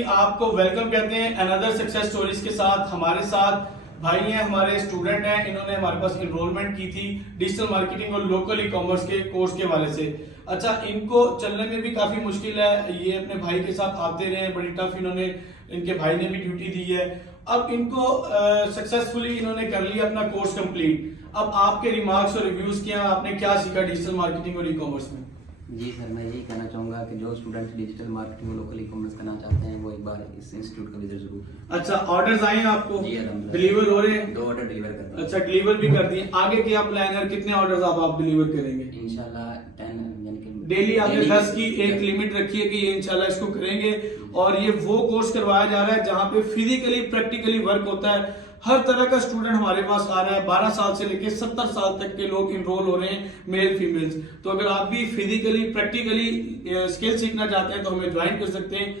जी आपको वेलकम कहते हैं अनदर सक्सेस स्टोरीज के साथ। हमारे साथ भाई हैं, हमारे स्टूडेंट हैं, इन्होंने हमारे पास इनरोलमेंट की थी डिजिटल मार्केटिंग और लोकल ई कॉमर्स के कोर्स के हवाले से। अच्छा, इनको चलने में भी काफी मुश्किल है, ये अपने भाई के साथ आते रहे, बड़ी टफ इन्होंने, इनके भाई ने भी ड्यूटी दी है। अब इनको सक्सेसफुली इन्होंने कर लिया अपना कोर्स कंप्लीट। अब आपके रिमार्क्स और रिव्यूज क्या, आपने क्या सीखा डिजिटल मार्केटिंग और ई कॉमर्स में? जी सर, मैं यही कहना चाहूँगा कि जो स्टूडेंट डिजिटल मार्केटिंग और लोकल ई कॉमर्स करना चाहते हैं वो एक बार इस इंस्टीट्यूट का विजिट जरूर करें। अच्छा, ऑर्डर्स आए हैं आपको? जी अलहमदुलिल्लाह। डिलीवर हो रहे हैं? 2 ऑर्डर डिलीवर कर दिए। अच्छा, डिलीवर भी कर दिए। आगे क्या प्लान है, कितने ऑर्डर्स आप डिलीवर करेंगे? इंशाल्लाह 10 यानी कि डेली आपने 10 की एक लिमिट रखी है कि ये इंशाल्लाह इसको करेंगे। और ये वो कोर्स करवाया जा रहा है जहां पे फिजिकली प्रैक्टिकली वर्क होता है। हर तरह का स्टूडेंट हमारे पास आ रहा है, 12 साल से लेकर 70 साल तक के लोग इनरोल हो रहे हैं, मेल फीमेल्स। तो अगर आप भी फिजिकली प्रैक्टिकली स्किल सीखना चाहते हैं तो हमें ज्वाइन कर सकते हैं।